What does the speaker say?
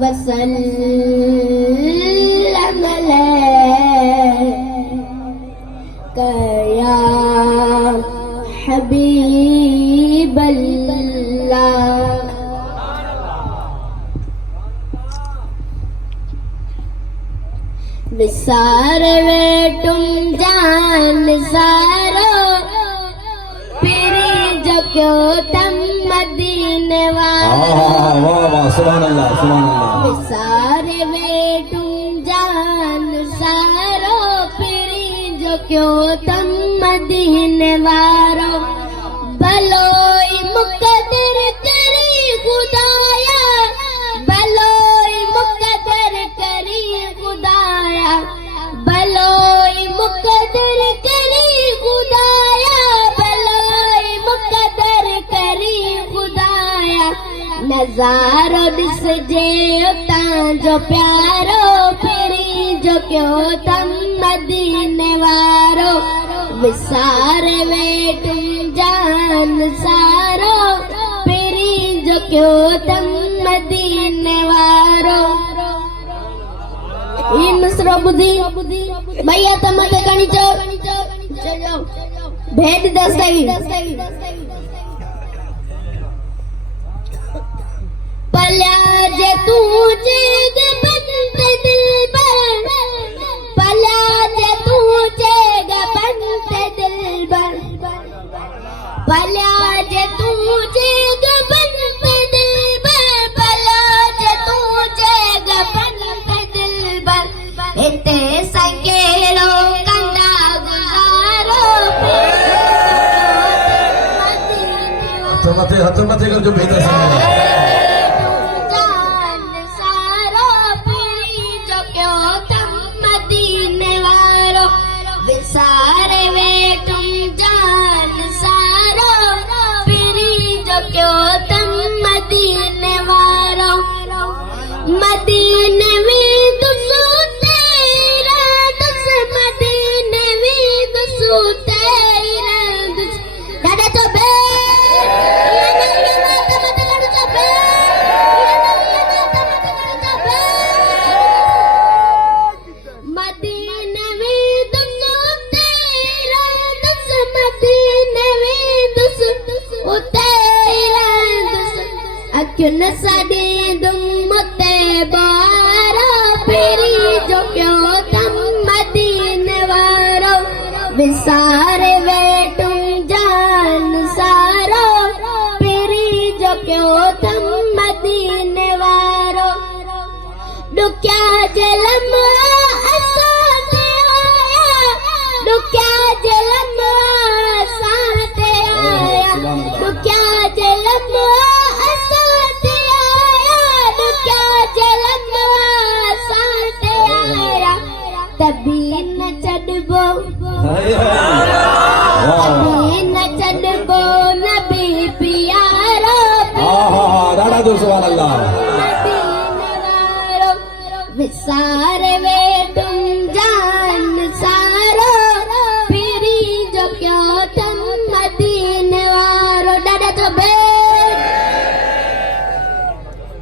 वसल्लम अलैका या हबीबल्लाह। विसार वे तुम जान सारो फिरी जो क्यों तम मदीने वालो। सुभान अल्लाह सुभान अल्लाह। विसार वे तुम जान सारो फिरी जो क्यों तम मदीने वालो। भलोई मुकद्दर करी खुदाया, भलोई मुकद्दर करी खुदाया, भलोई मुकद्दर करी खुदाया, भलोई मुकद्दर करी खुदाया। नज़ारो ॾिसजे उतां जो प्यारो फिरी जो क्यों तम मदीने वारो। विसार वे तुम जान सारो फिरी जो क्यों तम मदीने वारो। ई मिसरो बुधी भैया तमते कणी चोर चलो भेद दस्तावी। पल्या जे तू जेग बनते दिल पर, पल्या जे तू जेग बनते दिल पर, पल्या जे तू जेग बनते दिल पर, पल्या जे तू जेग बनते दिल पर। इते संकेलो कंदा गुजारो हाथ मत कर जो बेहतर समझ। विसारे वे तुम जान सारो फिरी जो क्यों तम मदीने वारो। मदीने में दुसू तेरा दुस, मदीने में दुसू तेरा दुस। दादा तो बे मदीने में दुसू तेरा दुस, मदीने में दुसू तेरा दुस। अक्यों न साडी दुम मते बारो फिरी जो क्यों तम मदीने वारो। विसारे वे तुम जान सारो फिरी जो क्यों तम मदीने वारो। डुक्या जलम असाते आया, डुक्या जलम असाते आया, डुक्या जलम असाते आया, डुक्या जलम असाते आया। तभी न चढ़बो, तभी न चढ़बो नबी प्यारो। दादा जो सुभान अल्लाह। विसार वे तुम